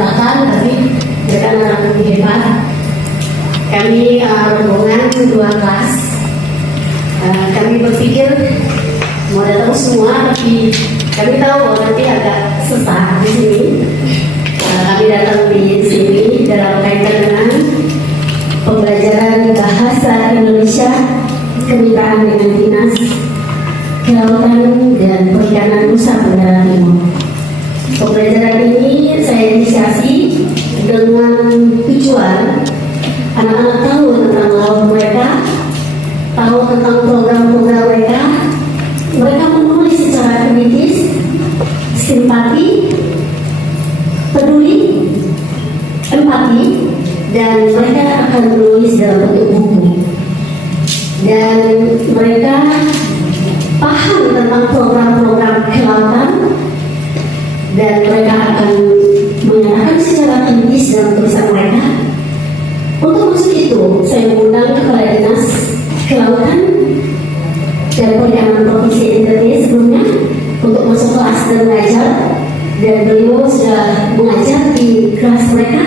tabrakan, tapi mereka anak lebih hebat. Kami rombongan 2 kelas. Kami berpikir mau datang semua, tapi kami tahu nanti agak susah di sini. Kami datang di sini dalam kaitan dengan pembelajaran bahasa Indonesia kemitraan dengan Dinas Kelautan dan Perikanan Nusa Tenggara Timur. Pembelajaran ini saya inisiasi dengan tujuan anak-anak tahu tentang laut mereka, tahu tentang program-program mereka. Mereka menulis secara kritis, simpati, peduli, empati, dan mereka akan menulis dalam bentuk buku. Dan mereka paham tentang program-program kelautan, dan mereka akan menyatakan secara kritis dalam tulisan mereka. Untuk maksud itu, saya mengundang Kepala Dinas Kelautan dan Perikanan Provinsi NTT sebelumnya untuk masuk kelas dan mengajar, dan beliau sudah mengajar di kelas mereka,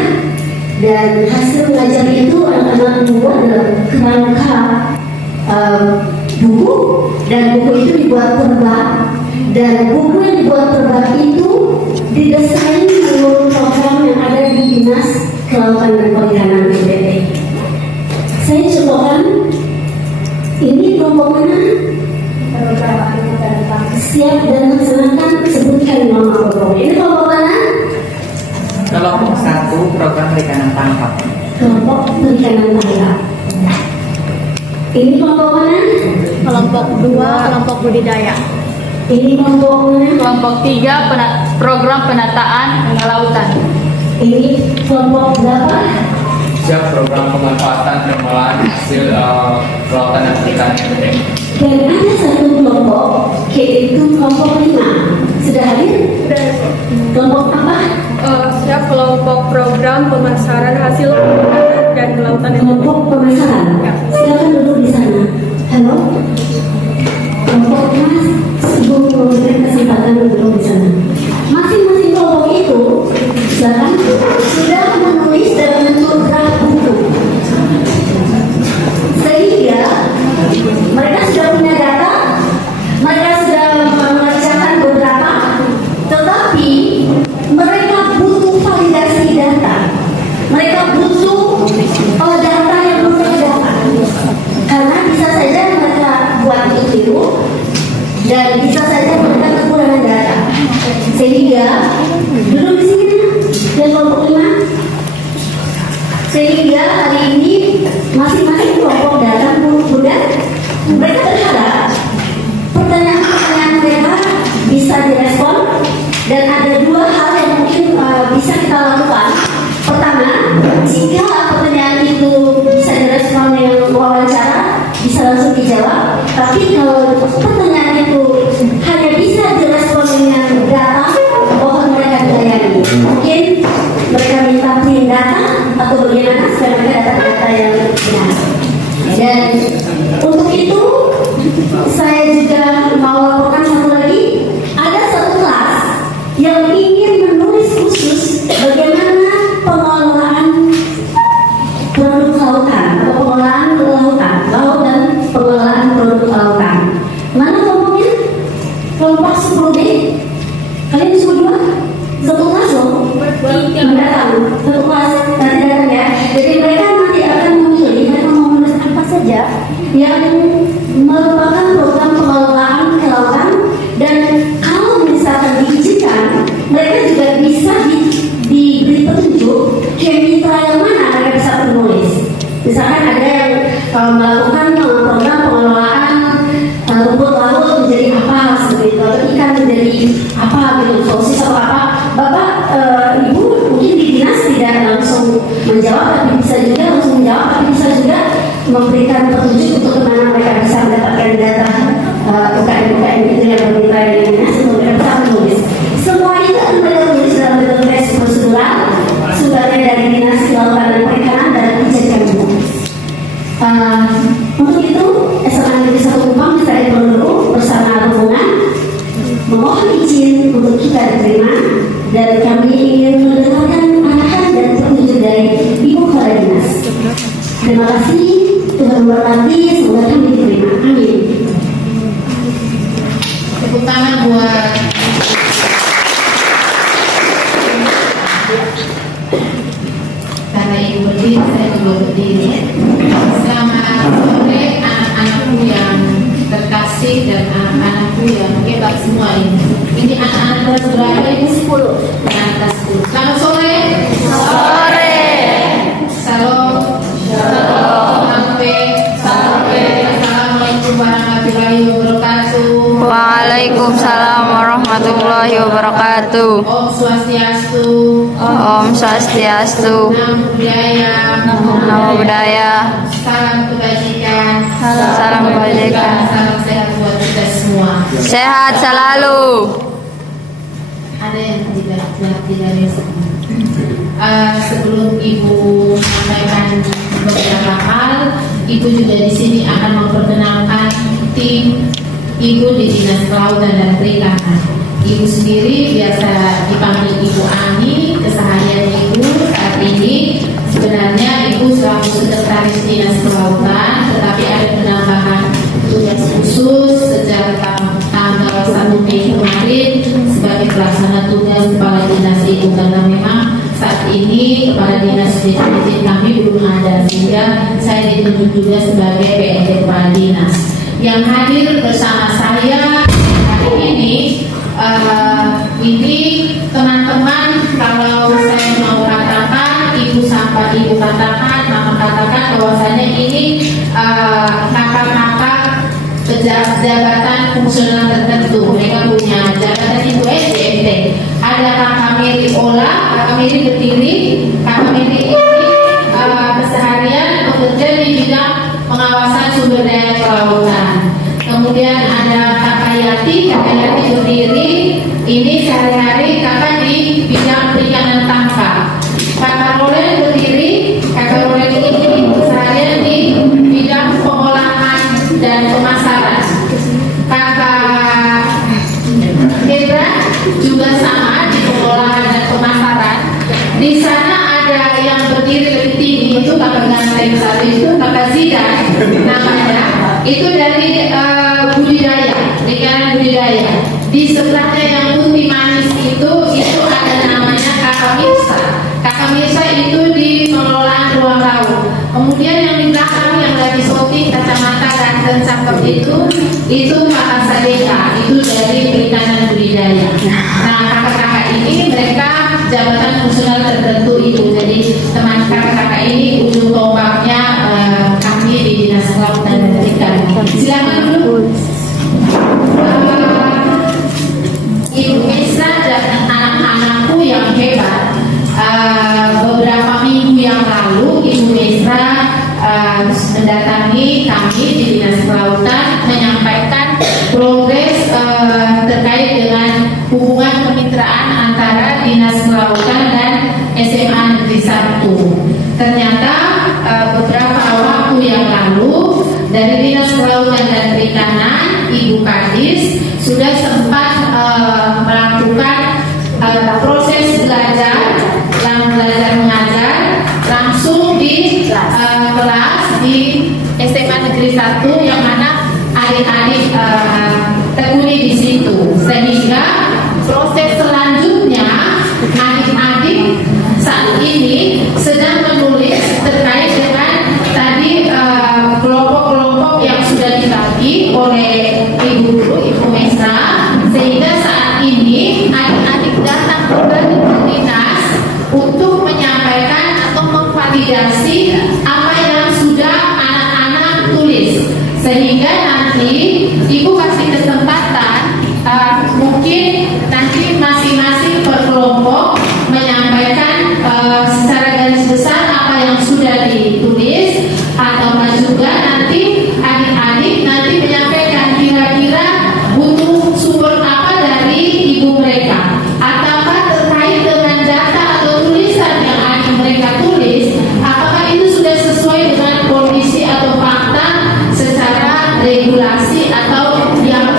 dan hasil mengajar itu anak-anak membuat dalam kerangka buku, dan buku itu dibuat perbak, dan buku yang dibuat perbak itu didesain menurut program yang ada di Dinas Kelautan dan Perikanan NTT. Saya contohkan, ini kelompok mana? Siap dan laksanakan, sebutkan nama kelompok. Ini kelompok mana? Kelompok 1 program perikanan tangkap. Kelompok perikanan tangkap. Ini kelompok mana? Kelompok 2 kelompok budidaya. Ini kelompok mana? Kelompok 3 program penataan kelautan. Ini kelompok berapa? Siap program pemanfaatan dan pengolahan hasil kelautan dan perikanan NTT. Dan ada satu kelompok, yaitu kelompok 5. Sudah hadir? Kelompok apa? Siap kelompok program pemasaran hasil perikanan dan kelautan. Kelompok pemasaran. Silakan duduk di sana. Halo. Kelompok Mas, sebelum memberikan kesempatan duduk di sana. Masing-masing kelompok itu, silakan sudah menulis dalam bentuk draft buku. Sehingga mereka sudah punya data, mereka sudah mengerjakan beberapa, tetapi mereka butuh validasi data. Mereka butuh data yang mereka dapat, karena bisa saja mereka buat itu keliru, dan bisa saja mereka kekurangan data. Sehingga duduk di sini dan kelompok 5. Sehingga hari ini masing-masing kelompok datang dan mereka berharap pertanyaan-pertanyaan mereka bisa direspon, dan ada 2 hal yang mungkin bisa kita lakukan. Pertama, jika pertanyaan itu bisa direspon yang wawancara, bisa langsung dijawab. Tapi kalau pertanyaan itu hanya bisa direspon dengan data, mohon mereka dilayani. Mungkin mereka minta print data atau bagaimana supaya mereka dapat data yang benar. Dan untuk itu saya juga mau laporkan satu lagi, ada satu kelas yang ingin menulis khusus bagaimana pengelolaan produk lautan atau pengelolaan lautan, laut dan pengelolaan produk lautan. Mana kelompoknya? Kelompok 10B. Kalian semua 2? Satu kelas loh. Mendatang satu kelas nanti datang ya. Jadi mereka nanti akan memilih mereka mau menulis apa saja yang merupakan program pengelolaan kelautan, dan kalau misalkan diizinkan, mereka juga bisa diberi petunjuk kemitra yang mana mereka bisa menulis. Misalkan ada yang melakukan program pengelolaan rumput laut menjadi apa seperti itu, atau ikan menjadi apa gitu, sosis atau apa. Bapak Ibu mungkin di dinas tidak langsung menjawab, tapi bisa juga langsung menjawab, tapi bisa juga memberikan petunjuk untuk kemana mereka bisa mendapatkan data UKM-UKM itu yang bermitra di dinas untuk mereka bisa menulis. Semua itu akan mereka tulis dalam bentuk teks prosedural, sumbernya dari Dinas Kelautan dan Perikanan dan dijadikan buku. Untuk itu, SMA Negeri 1 Kupang saya dulu bersama rombongan memohon izin untuk kita diterima, dan kami ingin mendengarkan semoga kami diterima. Amin. Tepuk tangan buat karena ibu berdiri, saya juga berdiri. Selamat sore anak-anakku yang terkasih dan anak-anakku yang hebat semua ini. Ini anak-anak kelas berapa ibu? 10. Anak kelas 10. Selamat sore. Sore. Salam. Salam. Sampai. Assalamualaikum warahmatullahi wabarakatuh. Waalaikumsalam warahmatullahi wabarakatuh. Om Swastiastu. Om Swastiastu. Namo Buddhaya. Namo Buddhaya. Salam kebajikan. Salam kebajikan. Salam sehat buat kita semua. Sehat selalu. Ada yang tidak resmi. Sebelum ibu sampaikan beberapa hal, ibu juga di sini akan memperkenalkan tim ibu di Dinas Kelautan dan Perikanan. Ibu sendiri biasa dipanggil Ibu Ani, keseharian ibu saat ini sebenarnya ibu selaku sekretaris Dinas Kelautan, tetapi ada penambahan tugas khusus sejak tanggal 1 Mei kemarin sebagai pelaksana tugas kepala dinas ibu, karena memang saat ini kepala dinas PJ kami belum ada, sehingga saya ditunjuk juga sebagai PLT kepala dinas. Yang hadir bersama saya hari ini teman-teman, kalau saya mau katakan, ibu sampai ibu katakan, mama katakan bahwasanya ini kakak-kakak pejabat jabatan fungsional tertentu. Mereka punya jabatan ibu SDMT. Ada kakak Miri Ola, kakak Miri berdiri, kakak Miri ini keseharian bekerja di bidang pengawasan sumber daya kelautan. Kemudian ada kakak Yati berdiri, ini sehari-hari kakak di bidang perikanan tangkap. Kakak Rolen berdiri, kakak Rolen ini seharian di bidang pengolahan dan pemasaran. Kakak Hendra juga sama di pengolahan dan pemasaran. Di sana ada yang berdiri lebih tinggi, itu kakak ganteng satu itu kakak Zida namanya. Itu dari budidaya, perikanan budidaya. Di sebelahnya yang putih manis itu ada namanya kakak Mirsa. Kakak Mirsa itu di pengelolaan ruang laut. Kemudian yang di belakang yang lagi shooting kacamata dan cakep itu kakak Sadeka, itu dari perikanan budidaya. Nah, kakak-kakak ini mereka jabatan fungsional tertentu itu. Jadi teman kakak-kakak ini ujung tombaknya kami di Dinas Kelautan dan Perikanan. Silakan dulu. Ibu Mesra dan anak-anakku yang hebat. Beberapa minggu yang lalu Ibu Mesra mendatangi kami di Dinas Kelautan menyampaikan progres terkait dengan hubungan kemitraan antara Dinas Kelautan dan SMA Negeri 1. Ternyata beberapa waktu yang lalu dari Dinas Kelautan dan Perikanan, Ibu Kadis sudah sempat melakukan proses belajar mengajar langsung di kelas di SMA Negeri 1 yang mana adik-adik tekuni di situ, sehingga proses selanjutnya adik-adik saat ini sedang menulis terkait dengan tadi kelompok-kelompok yang sudah dibagi oleh Ibu Guru, Ibu Mesra, sehingga saat ini adik-adik datang kembali ke dinas untuk menyampaikan atau memvalidasi apa yang sudah anak-anak tulis, sehingga nanti Ibu kasih kesempatan mungkin nanti masing-masing per kelompok menyampaikan secara garis besar apa yang sudah ditulis, atau juga nanti adik-adik nanti menyampaikan kira-kira butuh sumber apa dari ibu mereka, ataukah terkait dengan data atau tulisan yang adik mereka tulis, apakah itu sudah sesuai dengan kondisi atau fakta secara regulasi atau yang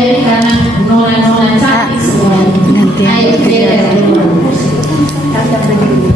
ini karena nona-nona cantik semua. Nanti Ayo, aku kita kerja. dulu.